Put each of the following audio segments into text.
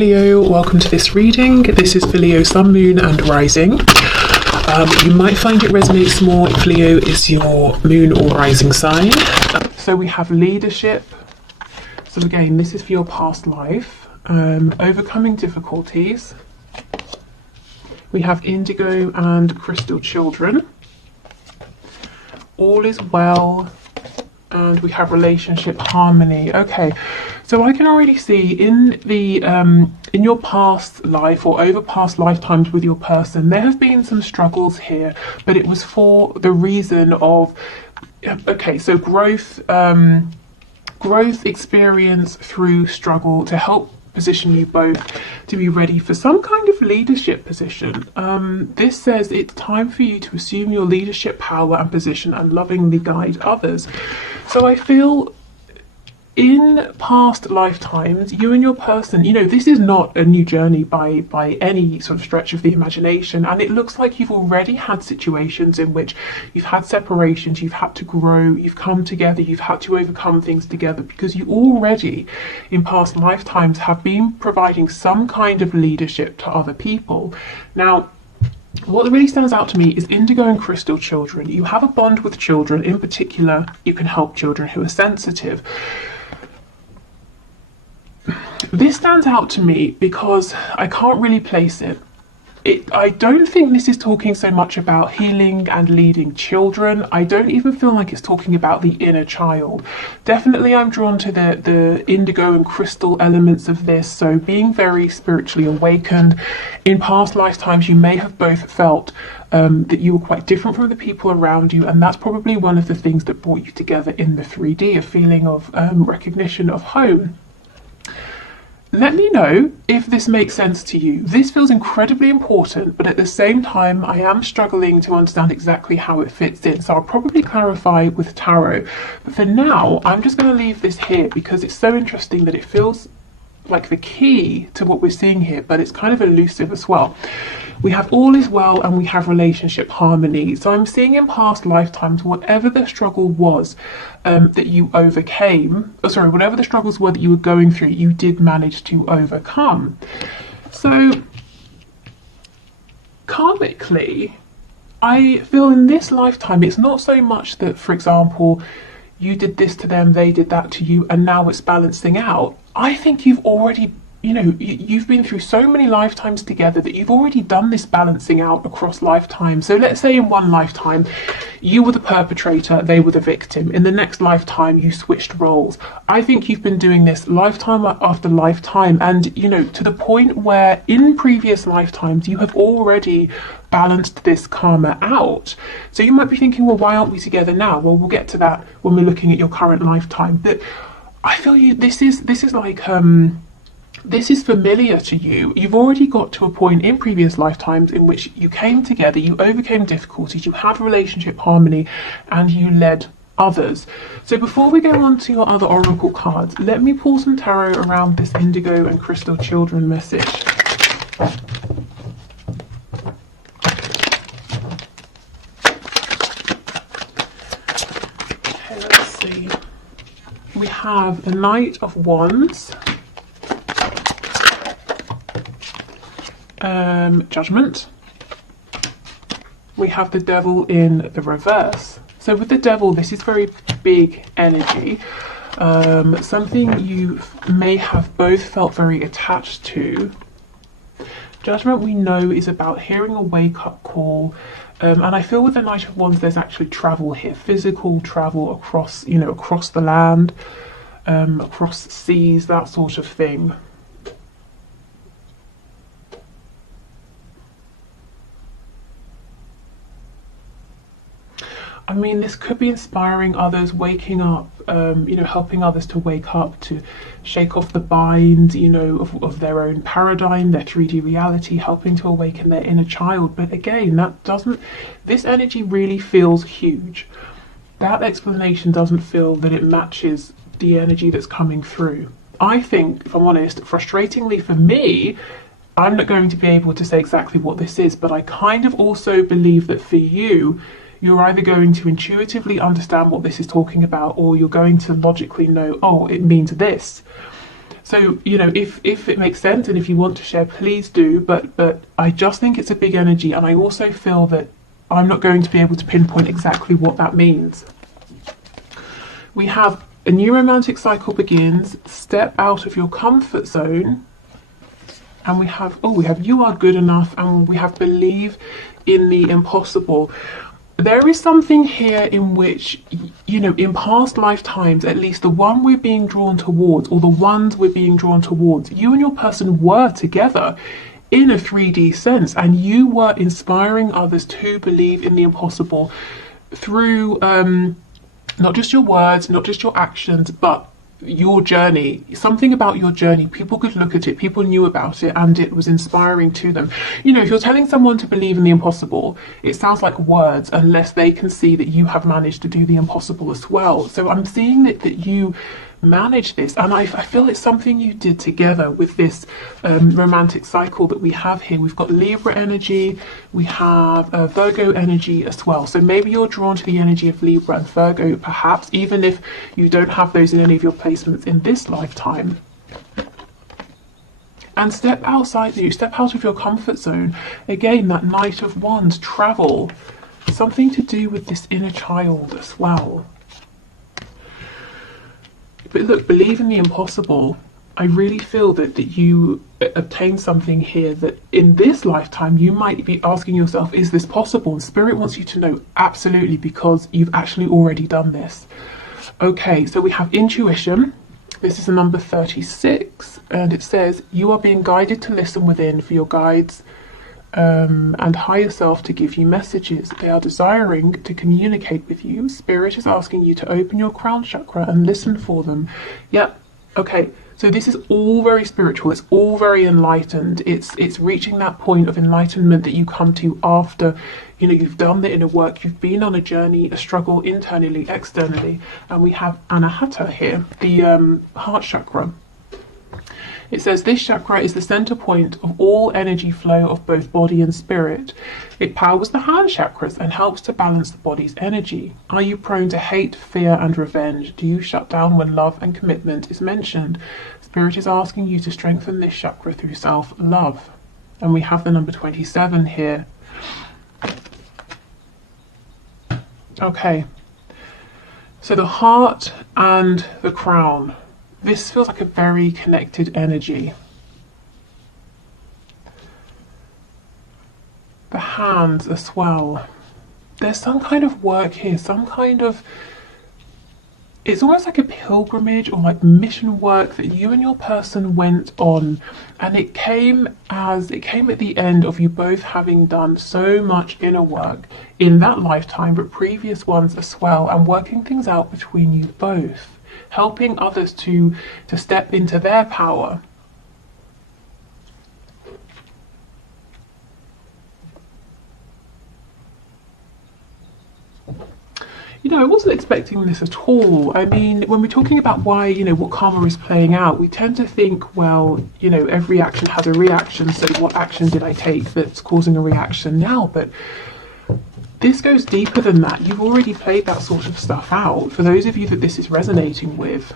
Leo, welcome to this reading. This is for Leo Sun, Moon and Rising. You might find it resonates more if Leo is your Moon or Rising sign. So we have leadership. So again, this is for your past life. Overcoming difficulties. We have indigo and crystal children. All is well. And we have relationship harmony. Okay, so I can already see in your past life or over past lifetimes with your person, there have been some struggles here, but it was for the reason of growth experience through struggle to help position you both to be ready for some kind of leadership position. This says it's time for you to assume your leadership power and position and lovingly guide others. So I feel in past lifetimes, you and your person, this is not a new journey by any sort of stretch of the imagination. And it looks like you've already had situations in which you've had separations, you've had to grow, you've come together, you've had to overcome things together, because you already in past lifetimes have been providing some kind of leadership to other people. Now, what really stands out to me is indigo and crystal children. You have a bond with children. In particular, you can help children who are sensitive. This stands out to me because I can't really place it. I don't think this is talking so much about healing and leading children. I don't even feel like it's talking about the inner child. Definitely I'm drawn to the indigo and crystal elements of this, so being very spiritually awakened. In past lifetimes you may have both felt that you were quite different from the people around you, and that's probably one of the things that brought you together in the 3D, a feeling of recognition of home. Let me know if this makes sense to you. This feels incredibly important, but at the same time, I am struggling to understand exactly how it fits in. So I'll probably clarify with tarot. But for now, I'm just going to leave this here because it's so interesting that it feels like the key to what we're seeing here, but it's kind of elusive as well. We have all is well and we have relationship harmony. So I'm seeing in past lifetimes, whatever the struggle was that you overcame, whatever the struggles were that you were going through, you did manage to overcome. So karmically, I feel in this lifetime, it's not so much that, for example, you did this to them, they did that to you, and now it's balancing out. I think you've already you've been through so many lifetimes together that you've already done this balancing out across lifetimes. So let's say in one lifetime you were the perpetrator, they were the victim. In the next lifetime you switched roles. I think you've been doing this lifetime after lifetime, and to the point where in previous lifetimes you have already balanced this karma out. So you might be thinking, well, why aren't we together now? Well, we'll get to that when we're looking at your current lifetime. But I feel this is like this is familiar to you. You've already got to a point in previous lifetimes in which you came together, you overcame difficulties, you have relationship harmony, and you led others. So before we go on to your other oracle cards, let me pull some tarot around this indigo and crystal children message. Okay, let's see. We have the Knight of Wands, Judgment. We have the Devil in the reverse. So with the Devil, this is very big energy, something you may have both felt very attached to. Judgment, we know, is about hearing a wake-up call, and I feel with the Knight of Wands there's actually travel here, physical travel across the land, across seas, that sort of thing. I mean, this could be inspiring others, waking up, helping others to wake up, to shake off the binds, of their own paradigm, their 3D reality, helping to awaken their inner child. But again, this energy really feels huge. That explanation doesn't feel that it matches the energy that's coming through. I think, if I'm honest, frustratingly for me, I'm not going to be able to say exactly what this is, but I kind of also believe that for you, you're either going to intuitively understand what this is talking about, or you're going to logically know, oh, it means this. So, if it makes sense and if you want to share, please do. But I just think it's a big energy, and I also feel that I'm not going to be able to pinpoint exactly what that means. We have a new romantic cycle begins, step out of your comfort zone, and we have you are good enough, and we have believe in the impossible. There is something here in which, in past lifetimes, at least the one we're being drawn towards, or the ones we're being drawn towards, you and your person were together in a 3D sense, and you were inspiring others to believe in the impossible through not just your words, not just your actions, but your journey. Something about your journey, people could look at it, people knew about it, and it was inspiring to them. If you're telling someone to believe in the impossible, it sounds like words unless they can see that you have managed to do the impossible as well. So I'm seeing that you manage this, and I feel it's something you did together with this romantic cycle that we have here. We've got Libra energy, we have Virgo energy as well, so maybe you're drawn to the energy of Libra and Virgo, perhaps even if you don't have those in any of your placements in this lifetime. And step out of your comfort zone. Again, that Knight of Wands, travel, something to do with this inner child as well. But look, believe in the impossible. I really feel that you obtain something here that in this lifetime you might be asking yourself, is this possible? And Spirit wants you to know absolutely, because you've actually already done this. Okay, so we have intuition. This is the number 36, and it says, you are being guided to listen within for your guides and higher self to give you messages. They are desiring to communicate with you. Spirit is asking you to open your crown chakra and listen for them. Yep. Okay. So this is all very spiritual. It's all very enlightened. It's reaching that point of enlightenment that you come to after, you've done the inner work. You've been on a journey, a struggle internally, externally. And we have Anahata here, the heart chakra. It says this chakra is the center point of all energy flow of both body and spirit. It powers the hand chakras and helps to balance the body's energy. Are you prone to hate, fear, and revenge? Do you shut down when love and commitment is mentioned? Spirit is asking you to strengthen this chakra through self-love. And we have the number 27 here. Okay. So the heart and the crown. This feels like a very connected energy. The hands as well. There's some kind of work here, it's almost like a pilgrimage or like mission work that you and your person went on, and it came at the end of you both having done so much inner work in that lifetime, but previous ones as well, and working things out between you both, helping others to step into their power. I wasn't expecting this at all. I mean, when we're talking about why, what karma is playing out, we tend to think, well, every action has a reaction, so what action did I take that's causing a reaction now? But this goes deeper than that. You've already played that sort of stuff out. For those of you that this is resonating with.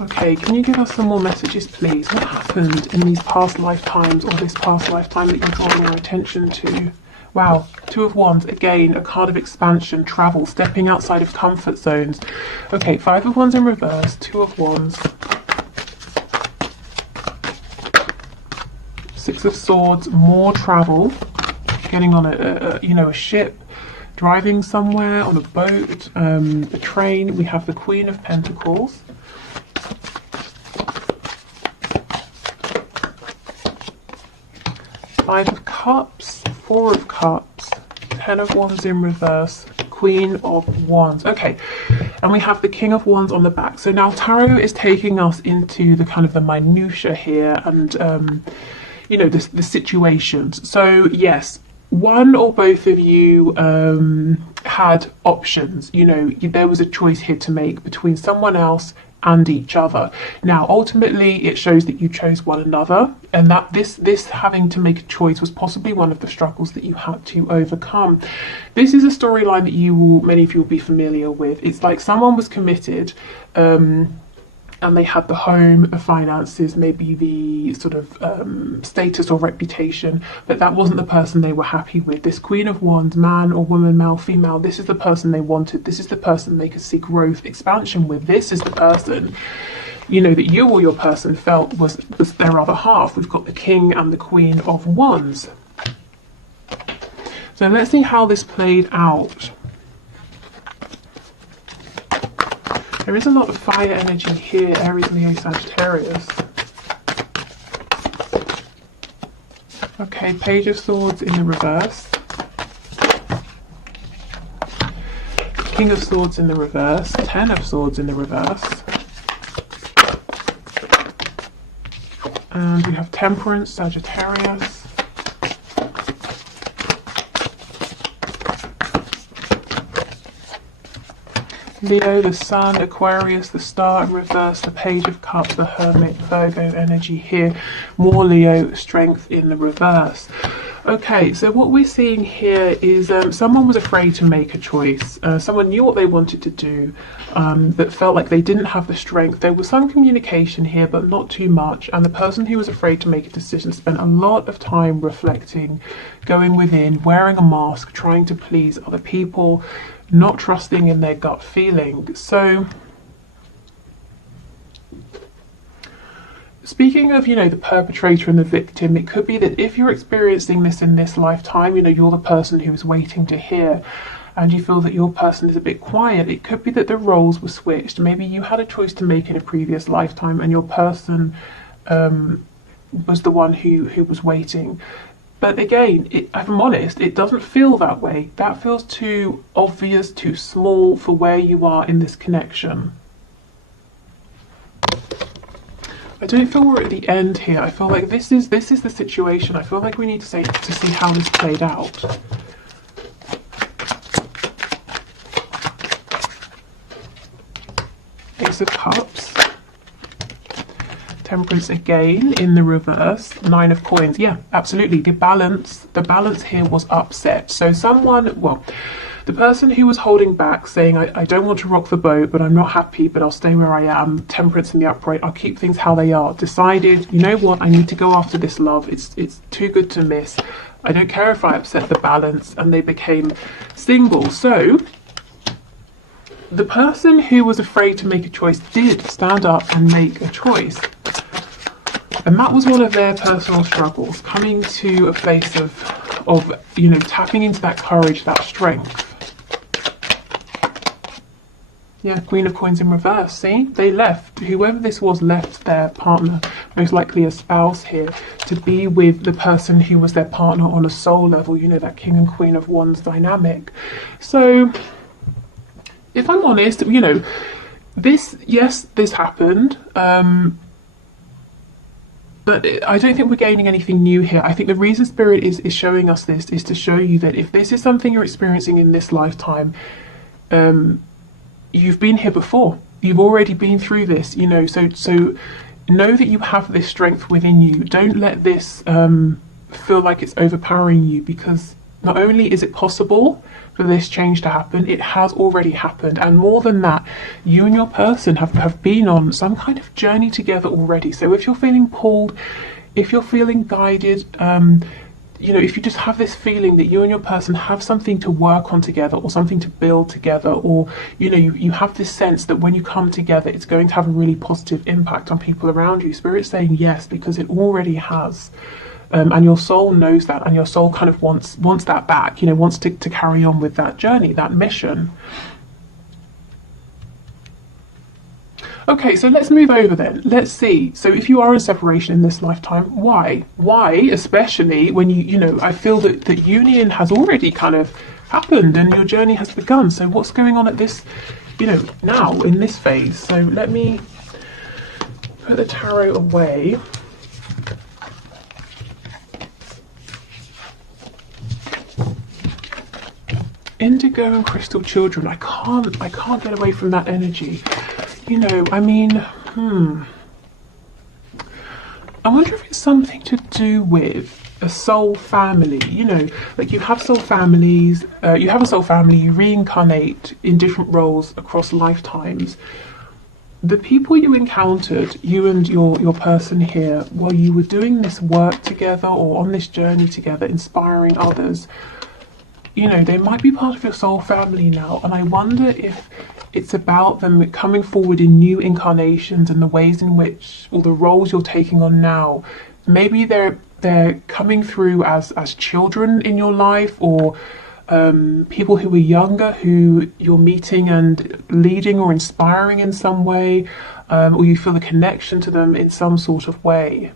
Okay, can you give us some more messages, please? What happened in these past lifetimes, or this past lifetime that you're drawing your attention to? Wow, Two of Wands, again, a card of expansion, travel, stepping outside of comfort zones. Okay, Five of Wands in reverse, Two of Wands. Six of Swords, more travel, getting on a ship, driving somewhere, on a boat, a train. We have the Queen of Pentacles. Five of Cups, Four of Cups, Ten of Wands in reverse, Queen of Wands. Okay, and we have the King of Wands on the back. So now Tarot is taking us into the kind of the minutiae here, and the situations. So yes, one or both of you had options. There was a choice here to make between someone else and each other. Now, ultimately, it shows that you chose one another, and that this having to make a choice was possibly one of the struggles that you had to overcome. This is a storyline that many of you will be familiar with. It's like someone was committed, and they had the home, the finances, maybe the sort of status or reputation, but that wasn't the person they were happy with. This Queen of Wands, man or woman, male, female, this is the person they wanted. This is the person they could see growth, expansion with. This is the person, you know, that you or your person felt was their other half. We've got the King and the Queen of Wands. So let's see how this played out. There is a lot of fire energy here, Aries, Leo, Sagittarius. Okay, Page of Swords in the reverse. King of Swords in the reverse. Ten of Swords in the reverse. And we have Temperance, Sagittarius. Leo, the Sun, Aquarius, the Star in reverse, the Page of Cups, the Hermit, Virgo energy here. More Leo, Strength in the reverse. Okay, so what we're seeing here is someone was afraid to make a choice. Someone knew what they wanted to do, but felt like they didn't have the strength. There was some communication here, but not too much. And the person who was afraid to make a decision spent a lot of time reflecting, going within, wearing a mask, trying to please other people, not trusting in their gut feeling. So speaking of, you know, the perpetrator and the victim, it could be that if you're experiencing this in this lifetime, you know, you're the person who is waiting to hear, and you feel that your person is a bit quiet, it could be that the roles were switched. Maybe you had a choice to make in a previous lifetime and your person was the one who was waiting. But again, if I'm honest, it doesn't feel that way. That feels too obvious, too small for where you are in this connection. I don't feel we're at the end here. I feel like this is the situation. I feel like we need to see how this played out. Ace of Cups. Temperance again in the reverse. Nine of Coins. Yeah, absolutely. The balance here was upset. So someone, well, the person who was holding back, saying, I don't want to rock the boat, but I'm not happy, but I'll stay where I am. Temperance in the upright. I'll keep things how they are. Decided, you know what? I need to go after this love. It's too good to miss. I don't care if I upset the balance, and they became single. So the person who was afraid to make a choice did stand up and make a choice. And that was one of their personal struggles, coming to a place of you know, tapping into that courage, that strength. Yeah, Queen of Coins in reverse, see? They left, whoever this was left their partner, most likely a spouse here, to be with the person who was their partner on a soul level, you know, that King and Queen of Wands dynamic. So if I'm honest, you know, this happened, but I don't think we're gaining anything new here. I think the reason Spirit is showing us this is to show you that if this is something you're experiencing in this lifetime, you've been here before. You've already been through this, you know, so know that you have this strength within you. Don't let this feel like it's overpowering you, because not only is it possible for this change to happen, it has already happened. And more than that, you and your person have been on some kind of journey together already. So if you're feeling pulled, if you're feeling guided, you know, if you just have this feeling that you and your person have something to work on together, or something to build together, or, you know, you have this sense that when you come together, it's going to have a really positive impact on people around you. Spirit's saying yes, because it already has. And your soul knows that, and your soul kind of wants that back, you know, wants to carry on with that journey, that mission. Okay, so let's move over then. Let's see. So if you are in separation in this lifetime, why? Why, especially when you know, I feel that union has already kind of happened and your journey has begun. So what's going on at this, you know, now in this phase? So let me put the tarot away. Indigo and crystal children. I can't get away from that energy. I mean, I wonder if it's something to do with a soul family. Like you have soul families, you have a soul family, you reincarnate in different roles across lifetimes. The people you encountered, you and your person here, while you were doing this work together or on this journey together, inspiring others, they might be part of your soul family now. And I wonder if it's about them coming forward in new incarnations and the ways in which, or the roles you're taking on now. Maybe they're coming through as children in your life, or people who are younger who you're meeting and leading or inspiring in some way, or you feel a connection to them in some sort of way.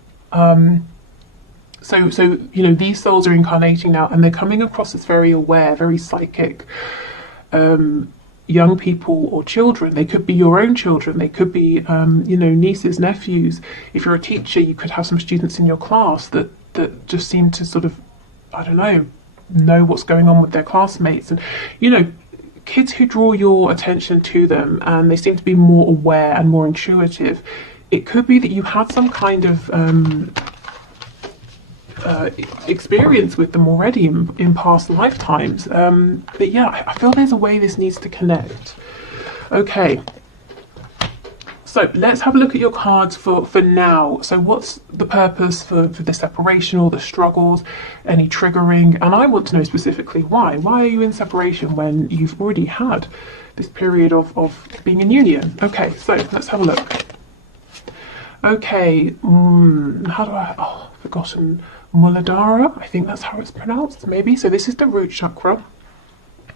So these souls are incarnating now, and they're coming across as very aware, very psychic, young people or children. They could be your own children. They could be, nieces, nephews. If you're a teacher, you could have some students in your class that just seem to sort of, I don't know what's going on with their classmates. And, kids who draw your attention to them and they seem to be more aware and more intuitive. It could be that you had some kind of experience with them already in past lifetimes. But yeah, I feel there's a way this needs to connect. Okay, so let's have a look at your cards for now. So what's the purpose for the separation or the struggles, any triggering? And I want to know specifically why. Why are you in separation when you've already had this period of being in union? Okay, so let's have a look. Okay, how do I've forgotten. Muladhara, I think that's how it's pronounced, maybe. So this is the root chakra,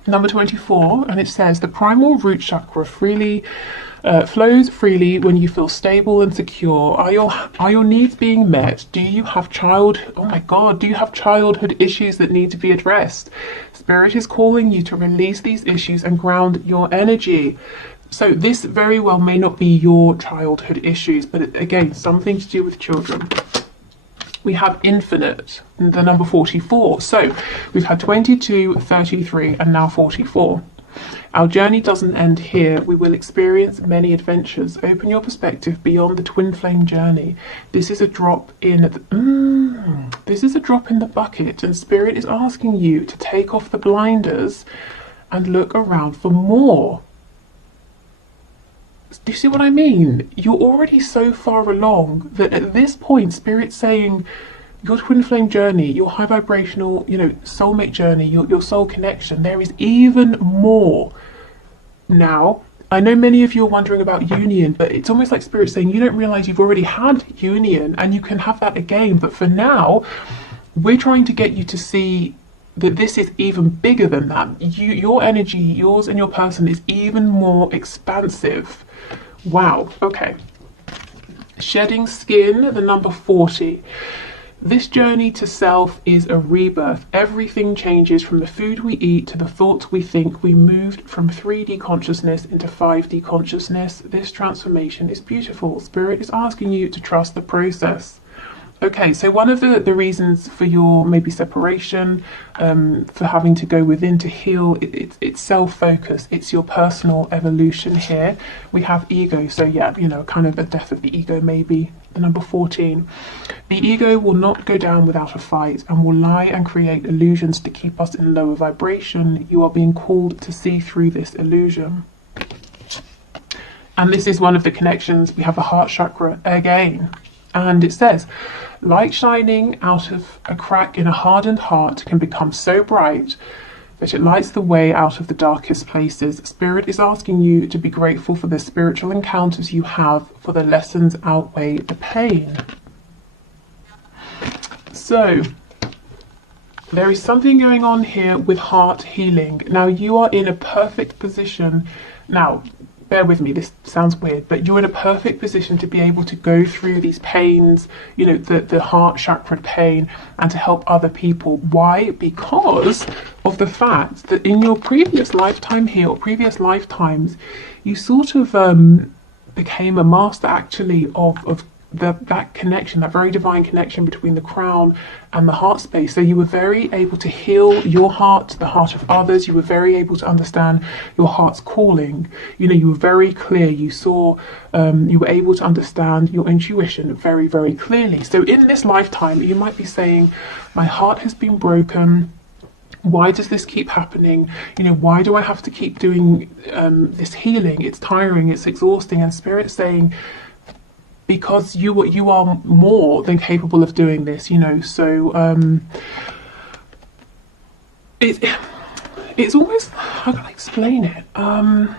number 24, and it says the primal root chakra flows freely when you feel stable and secure. Are your needs being met? Do you have do you have childhood issues that need to be addressed? Spirit is calling you to release these issues and ground your energy. So this very well may not be your childhood issues, but again, something to do with children. We have infinite, the number 44. So we've had 22, 33, and now 44. Our journey doesn't end here. We will experience many adventures. Open your perspective beyond the twin flame journey. This is a drop in the bucket, and Spirit is asking you to take off the blinders and look around for more. Do you see what I mean? You're already so far along that at this point, Spirit's saying your twin flame journey, your high vibrational, soulmate journey, your soul connection, there is even more. Now, I know many of you are wondering about union, but it's almost like Spirit saying you don't realize you've already had union and you can have that again. But for now, we're trying to get you to see that this is even bigger than that. Your energy, yours and your person, is even more expansive. Wow, okay. Shedding skin, the number 40. This journey to self is a rebirth. Everything changes from the food we eat to the thoughts we think. We moved from 3D consciousness into 5D consciousness. This transformation is beautiful. Spirit is asking you to trust the process. Okay, so one of the reasons for your maybe separation, for having to go within to heal, it's self-focus. It's your personal evolution here. We have ego, so yeah, kind of a death of the ego maybe. The number 14. The ego will not go down without a fight and will lie and create illusions to keep us in lower vibration. You are being called to see through this illusion. And this is one of the connections. We have the heart chakra again. And it says, light shining out of a crack in a hardened heart can become so bright that it lights the way out of the darkest places. Spirit is asking you to be grateful for the spiritual encounters you have, for the lessons outweigh the pain. So, there is something going on here with heart healing. Now, you are in a perfect position. Now, bear with me, this sounds weird, but you're in a perfect position to be able to go through these pains, the heart chakra pain, and to help other people. Why? Because of the fact that in your previous lifetime here, or previous lifetimes, you sort of became a master actually of that connection, that very divine connection between the crown and the heart space. So you were very able to heal your heart, the heart of others. You were very able to understand your heart's calling. You know, you were very clear. You saw, you were able to understand your intuition very, very clearly. So in this lifetime, you might be saying, my heart has been broken. Why does this keep happening? You know, why do I have to keep doing this healing? It's tiring, it's exhausting. And Spirit's saying, because you are more than capable of doing this, you know. So it's almost, how can I explain it? And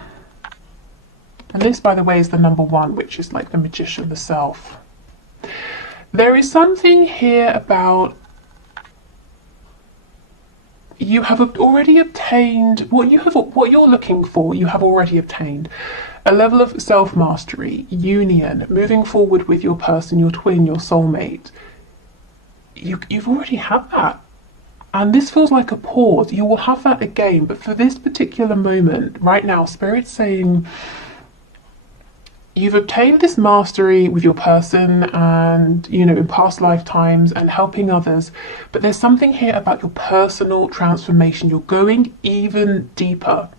this, by the way, is the number one, which is like the magician, the self. There is something here about you have already obtained what you're looking for. You have already obtained a level of self-mastery, union, moving forward with your person, your twin, your soulmate. You've already had that. And this feels like a pause. You will have that again. But for this particular moment, right now, Spirit's saying you've obtained this mastery with your person and, you know, in past lifetimes and helping others. But there's something here about your personal transformation. You're going even deeper.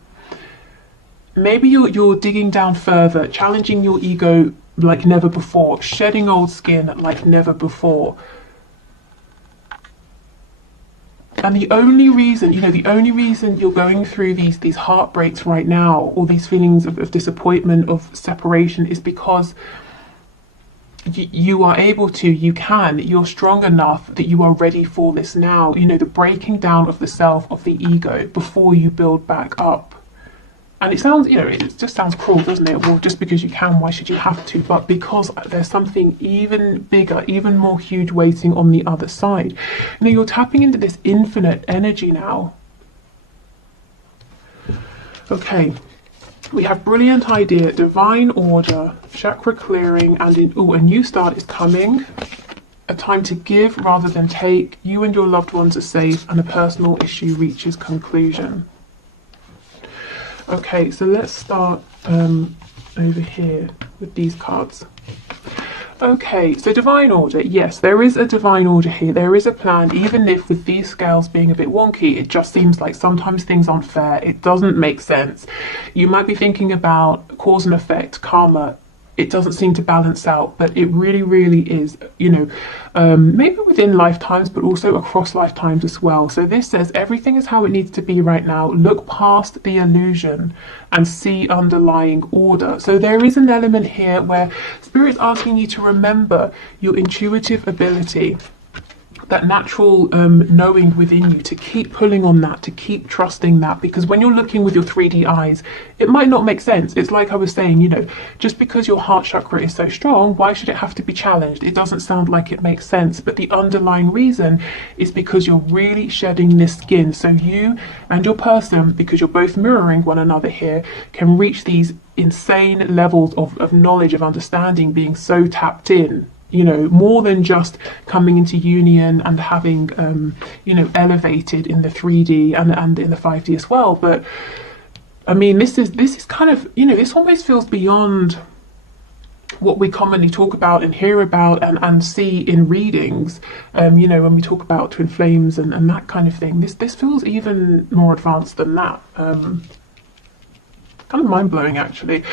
Maybe you're digging down further, challenging your ego like never before, shedding old skin like never before. And the only reason you're going through these heartbreaks right now, or these feelings of disappointment, of separation, is because you are able to, you're strong enough that you are ready for this now. You know, the breaking down of the self, of the ego, before you build back up. And it sounds, you know, it just sounds cruel, doesn't it? Well, just because you can, why should you have to? But because there's something even bigger, even more huge waiting on the other side. You know, you're tapping into this infinite energy now. Okay, we have brilliant idea, divine order, chakra clearing, and a new start is coming. A time to give rather than take. You and your loved ones are safe, and a personal issue reaches conclusion. Okay, so let's start over here with these cards. Okay, so divine order. Yes, there is a divine order here. There is a plan, even if with these scales being a bit wonky, it just seems like sometimes things aren't fair. It doesn't make sense. You might be thinking about cause and effect, karma. It doesn't seem to balance out, but it really, really is, you know, maybe within lifetimes, but also across lifetimes as well. So this says everything is how it needs to be right now. Look past the illusion and see underlying order. So there is an element here where Spirit's asking you to remember your intuitive ability, that natural knowing within you, to keep pulling on that, to keep trusting that, because when you're looking with your 3D eyes, it might not make sense. It's like I was saying, you know, just because your heart chakra is so strong, why should it have to be challenged? It doesn't sound like it makes sense, but the underlying reason is because you're really shedding this skin. So you and your person, because you're both mirroring one another here, can reach these insane levels of knowledge, of understanding, being so tapped in. You know, more than just coming into union and having, you know, elevated in the 3D and in the 5D as well. But I mean, this is kind of, you know, this almost feels beyond what we commonly talk about and hear about and see in readings. You know, when we talk about twin flames and that kind of thing, this feels even more advanced than that. Kind of mind blowing, actually.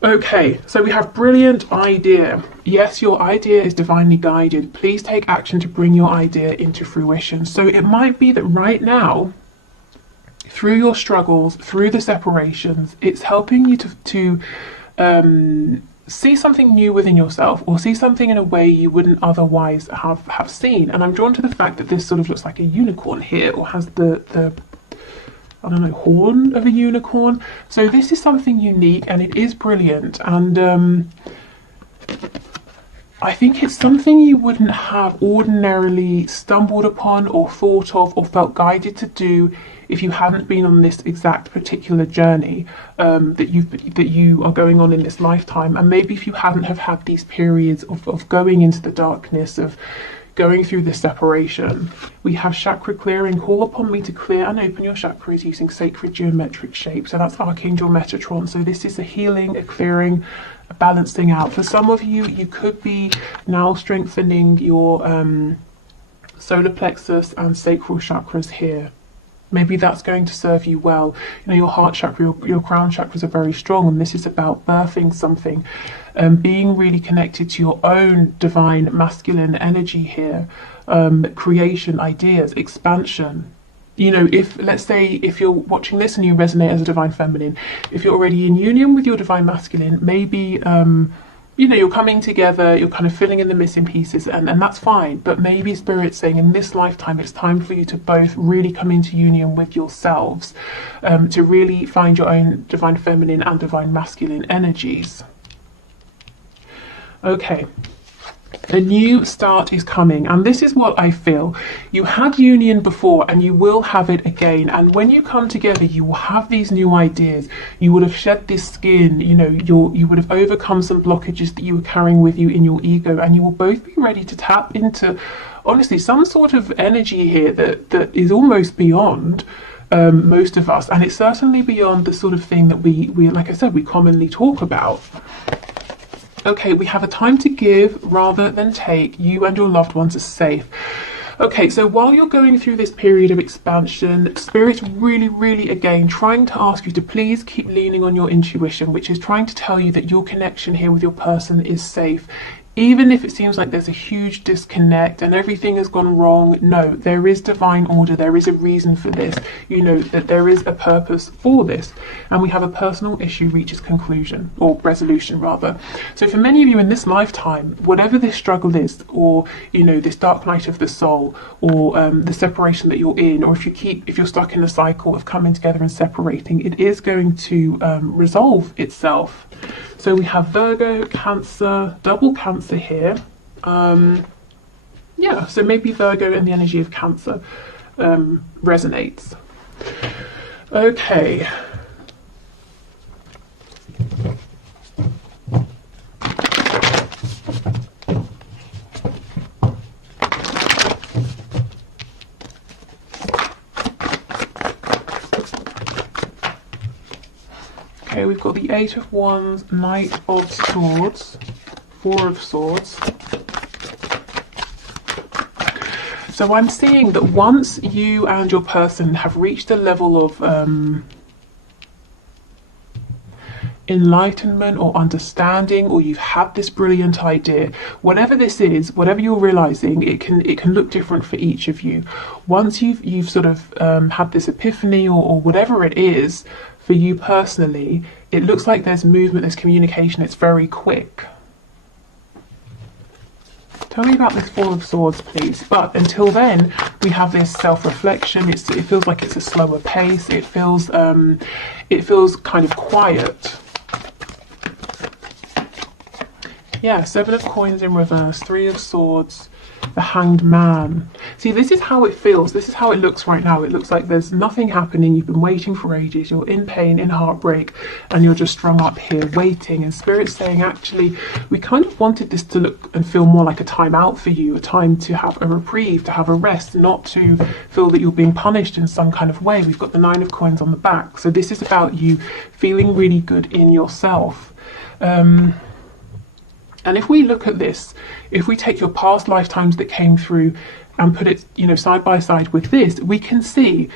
Okay, so we have brilliant idea. Yes, your idea is divinely guided. Please take action to bring your idea into fruition. So it might be that right now, through your struggles, through the separations, it's helping you to see something new within yourself, or see something in a way you wouldn't otherwise have seen. And I'm drawn to the fact that this sort of looks like a unicorn here, or has the I don't know, horn of a unicorn. So this is something unique, and it is brilliant. And I think it's something you wouldn't have ordinarily stumbled upon or thought of or felt guided to do if you hadn't been on this exact particular journey that you are going on in this lifetime. And maybe if you hadn't have had these periods of going into the darkness, of going through this separation. We have chakra clearing. Call upon me to clear and open your chakras using sacred geometric shapes. So that's Archangel Metatron. So this is a healing, a clearing, balancing out. For some of you, you could be now strengthening your solar plexus and sacral chakras here. Maybe that's going to serve you well. You know, your heart chakra, your crown chakras are very strong, and this is about birthing something, being really connected to your own divine masculine energy here, creation, ideas, expansion. You know, if, let's say, if you're watching this and you resonate as a divine feminine, if you're already in union with your divine masculine, maybe you know, you're coming together, you're kind of filling in the missing pieces, and that's fine. But maybe Spirit's saying in this lifetime, it's time for you to both really come into union with yourselves, to really find your own divine feminine and divine masculine energies. Okay. A new start is coming, and this is what I feel. You had union before and you will have it again, and when you come together you will have these new ideas. You would have shed this skin, you know, you would have overcome some blockages that you were carrying with you in your ego, and you will both be ready to tap into, honestly, some sort of energy here that is almost beyond most of us, and it's certainly beyond the sort of thing that we like I said, we commonly talk about. Okay, we have a time to give rather than take. You and your loved ones are safe. Okay, so while you're going through this period of expansion, Spirit's really, again, trying to ask you to please keep leaning on your intuition, which is trying to tell you that your connection here with your person is safe. Even if it seems like there's a huge disconnect and everything has gone wrong, no, there is divine order, there is a reason for this. You know that there is a purpose for this. And we have a personal issue reaches conclusion, or resolution rather. So for many of you in this lifetime, whatever this struggle is, or, you know, this dark night of the soul, or the separation that you're in, or if you're stuck in a cycle of coming together and separating, it is going to resolve itself. So we have Virgo, Cancer, double Cancer here. Yeah, so maybe Virgo and the energy of Cancer resonates. Okay. Okay, we've got the Eight of Wands, Knight of Swords, Four of Swords. So I'm seeing that once you and your person have reached a level of enlightenment or understanding, or you've had this brilliant idea, whatever this is, whatever you're realizing, it can look different for each of you. Once you've sort of had this epiphany, or whatever it is for you personally, it looks like there's movement, there's communication, it's very quick. Tell me about this Four of Swords, please. But until then, we have this self-reflection. It feels like it's a slower pace. It feels kind of quiet. Yeah, Seven of Coins in reverse, Three of Swords, the Hanged Man. See, this is how it feels. This is how it looks right now. It looks like there's nothing happening. You've been waiting for ages. You're in pain, in heartbreak, and you're just strung up here waiting. And Spirit's saying, actually, we kind of wanted this to look and feel more like a time out for you, a time to have a reprieve, to have a rest, not to feel that you're being punished in some kind of way. We've got the Nine of Coins on the back. So this is about you feeling really good in yourself. And if we look at this, if we take your past lifetimes that came through and put it, you know, side by side with this, we can see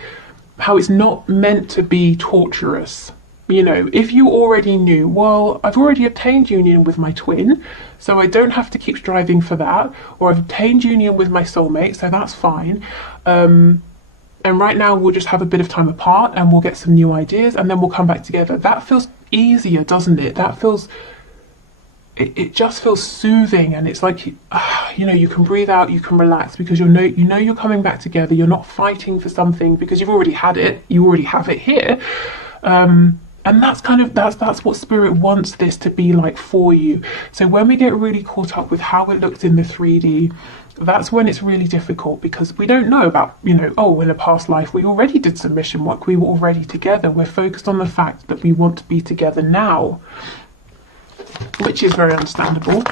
how it's not meant to be torturous. You know, if you already knew, well, I've already obtained union with my twin, so I don't have to keep striving for that, or I've obtained union with my soulmate, so that's fine. And right now we'll just have a bit of time apart and we'll get some new ideas and then we'll come back together. That feels easier, doesn't it? That feels... It just feels soothing, and it's like, you know, you can breathe out, you can relax, because you know you're coming back together. You're not fighting for something because you've already had it. You already have it here, and that's what Spirit wants this to be like for you. So when we get really caught up with how it looks in the 3D, that's when it's really difficult, because we don't know about, you know, oh, in a past life we already did some mission work. We were already together. We're focused on the fact that we want to be together now, which is very understandable.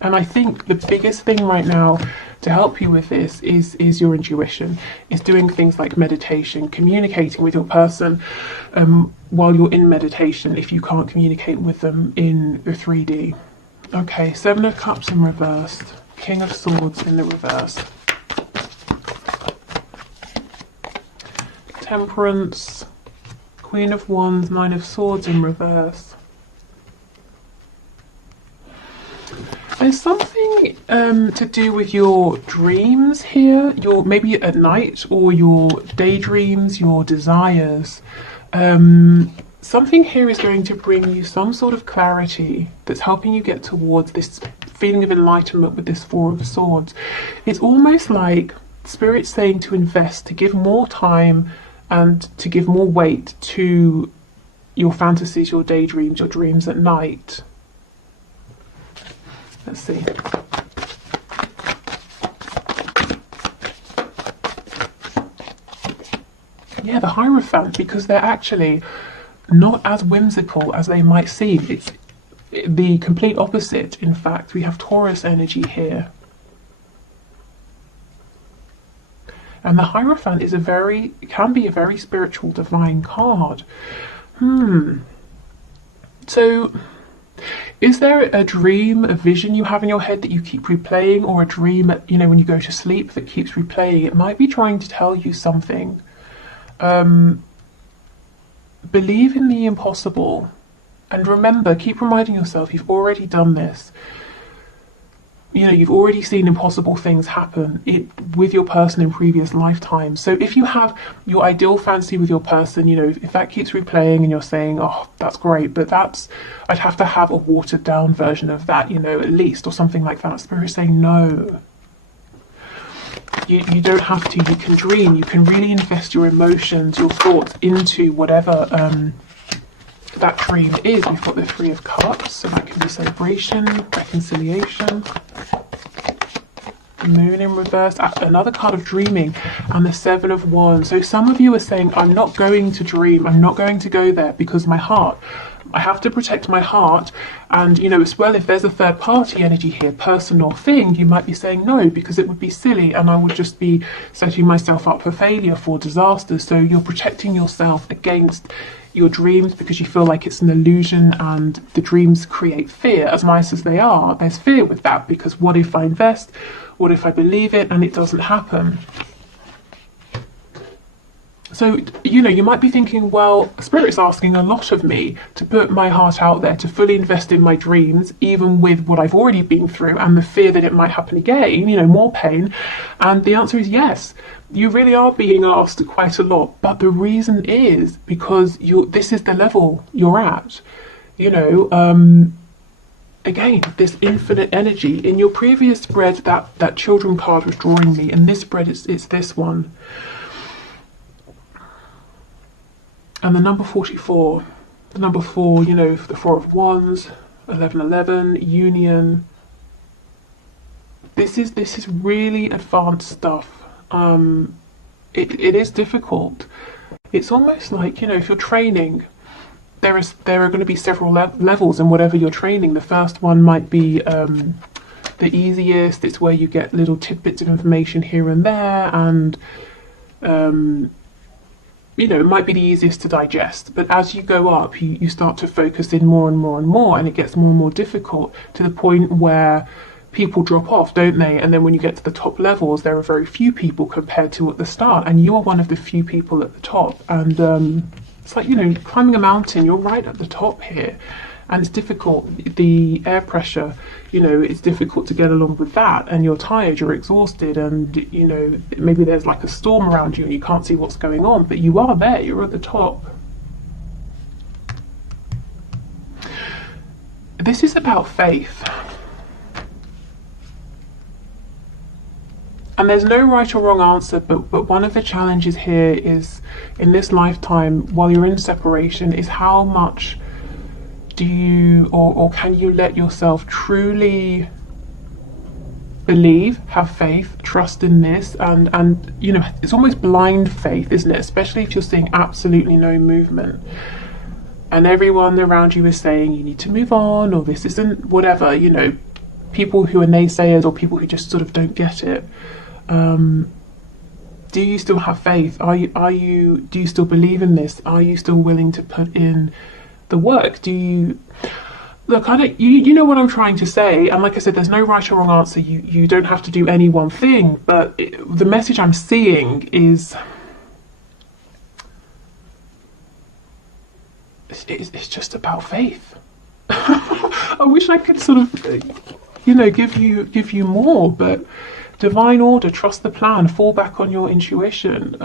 And I think the biggest thing right now to help you with this is your intuition. It's doing things like meditation, communicating with your person, while you're in meditation if you can't communicate with them in the 3D. Okay, Seven of Cups in reverse, King of Swords in the reverse, Temperance, Queen of Wands, Nine of Swords in reverse. There's something to do with your dreams here, your maybe at night, or your daydreams, your desires. Something here is going to bring you some sort of clarity that's helping you get towards this feeling of enlightenment with this Four of Swords. It's almost like Spirit's saying to invest, to give more time and to give more weight to your fantasies, your daydreams, your dreams at night. Let's see. Yeah, the Hierophant, because they're actually not as whimsical as they might seem. It's the complete opposite. In fact, we have Taurus energy here. And the Hierophant is can be a very spiritual, divine card. So, is there a dream, a vision you have in your head that you keep replaying, or a dream, when you go to sleep that keeps replaying? It might be trying to tell you something. Believe in the impossible. And remember, keep reminding yourself you've already done this. You've already seen impossible things happen with your person in previous lifetimes. So if you have your ideal fantasy with your person, if that keeps replaying and you're saying, oh, that's great, but I'd have to have a watered down version of that, at least, or something like that. Spirit's saying, no. You don't have to. You can dream. You can really invest your emotions, your thoughts into whatever that dream is. We've got the Three of Cups, so that can be celebration, reconciliation. Moon in reverse, another card of dreaming, and the Seven of Wands. So some of you are saying, I'm not going to dream, I'm not going to go there because I have to protect my heart. And as well, if there's a third party energy here, person or thing, you might be saying no because it would be silly and I would just be setting myself up for failure, for disaster. So you're protecting yourself against your dreams because you feel like it's an illusion, and the dreams create fear. As nice as they are, there's fear with that, because what if I invest? What if I believe it and it doesn't happen? So, you might be thinking, well, Spirit's asking a lot of me to put my heart out there, to fully invest in my dreams, even with what I've already been through and the fear that it might happen again, more pain. And the answer is yes, you really are being asked quite a lot. But the reason is because this is the level you're at. Again, this infinite energy. In your previous spread, that children card was drawing me. In this spread, it's this one. And the number 44, the number 4, the Four of Wands, 1111, union. This is really advanced stuff. It is difficult. It's almost like, if you're training, there are going to be several levels in whatever you're training. The first one might be the easiest. It's where you get little tidbits of information here and there, and it might be the easiest to digest. But as you go up, you start to focus in more and more and more, and it gets more and more difficult, to the point where people drop off, don't they? And then when you get to the top levels, there are very few people compared to at the start, and you are one of the few people at the top. And it's like, climbing a mountain, you're right at the top here, and it's difficult. The air pressure, it's difficult to get along with that, and you're tired, you're exhausted, and maybe there's like a storm around you and you can't see what's going on, but you are there, you're at the top. This is about faith. And there's no right or wrong answer, but one of the challenges here is, in this lifetime, while you're in separation, is how much do you or can you let yourself truly believe, have faith, trust in this, and it's almost blind faith, isn't it? Especially if you're seeing absolutely no movement, and everyone around you is saying you need to move on, or this isn't whatever, people who are naysayers, or people who just sort of don't get it. Do you still have faith? Do you still believe in this? Are you still willing to put in the work? Do you look, I don't, you know what I'm trying to say, and like I said, there's no right or wrong answer. You don't have to do any one thing, but the message I'm seeing is it's just about faith. I wish I could sort of, give you more, but divine order, trust the plan, fall back on your intuition.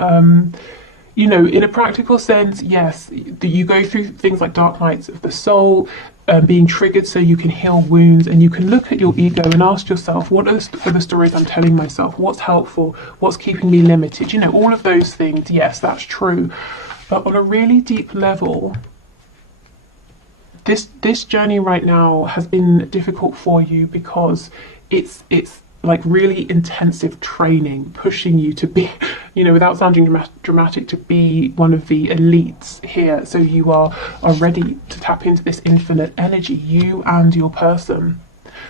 In a practical sense, yes, you go through things like dark nights of the soul, being triggered so you can heal wounds, and you can look at your ego and ask yourself, what are the stories I'm telling myself? What's helpful? What's keeping me limited? All of those things, yes, that's true. But on a really deep level, this journey right now has been difficult for you because it's like really intensive training, pushing you to be, without sounding dramatic, to be one of the elites here. So you are ready to tap into this infinite energy, you and your person.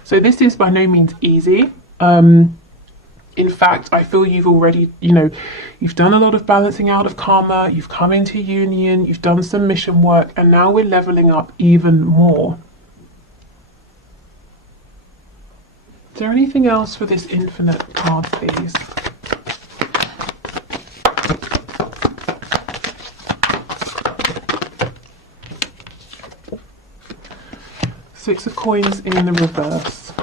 So this is by no means easy. In fact, I feel you've already, you've done a lot of balancing out of karma, you've come into union, you've done some mission work, and now we're leveling up even more. Is there anything else for this infinite card, please? Six of coins in the reverse.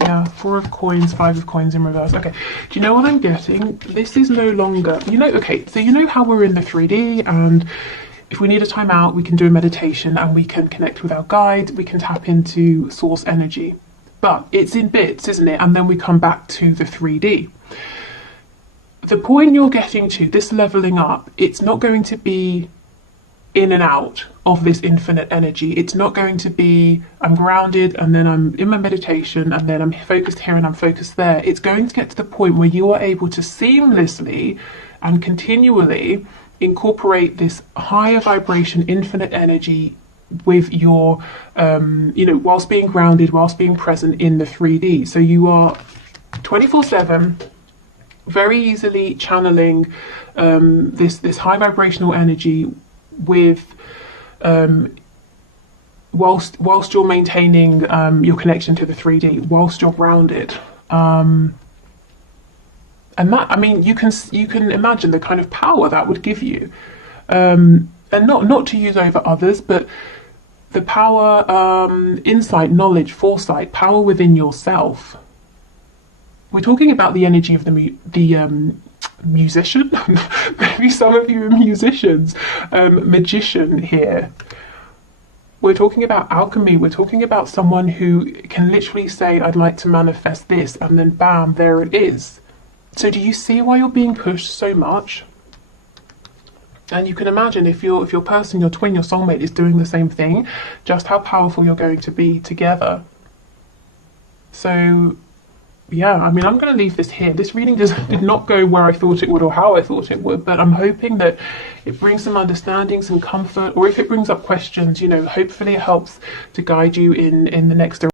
Yeah, four of coins, five of coins in reverse. Okay, do you know what I'm getting? This is no longer, okay, so how we're in the 3D, and if we need a timeout, we can do a meditation and we can connect with our guide, we can tap into source energy. But it's in bits, isn't it? And then we come back to the 3D. The point you're getting to, this leveling up, it's not going to be in and out of this infinite energy. It's not going to be, I'm grounded and then I'm in my meditation and then I'm focused here and I'm focused there. It's going to get to the point where you are able to seamlessly and continually incorporate this higher vibration, infinite energy with your, whilst being grounded, whilst being present in the 3D. So you are 24/7, very easily channeling this high vibrational energy with, whilst you're maintaining your connection to the 3D, whilst you're grounded. And that, you can imagine the kind of power that would give you, and not to use over others, but the power, insight, knowledge, foresight, power within yourself. We're talking about the energy of the musician. Maybe some of you are musicians, magician here. We're talking about alchemy. We're talking about someone who can literally say, I'd like to manifest this, and then bam, there it is. So do you see why you're being pushed so much? And you can imagine if your person, your twin, your soulmate is doing the same thing, just how powerful you're going to be together. So yeah, I'm going to leave this here. This reading did not go where I thought it would or how I thought it would, but I'm hoping that it brings some understanding, some comfort, or if it brings up questions, hopefully it helps to guide you in the next direction.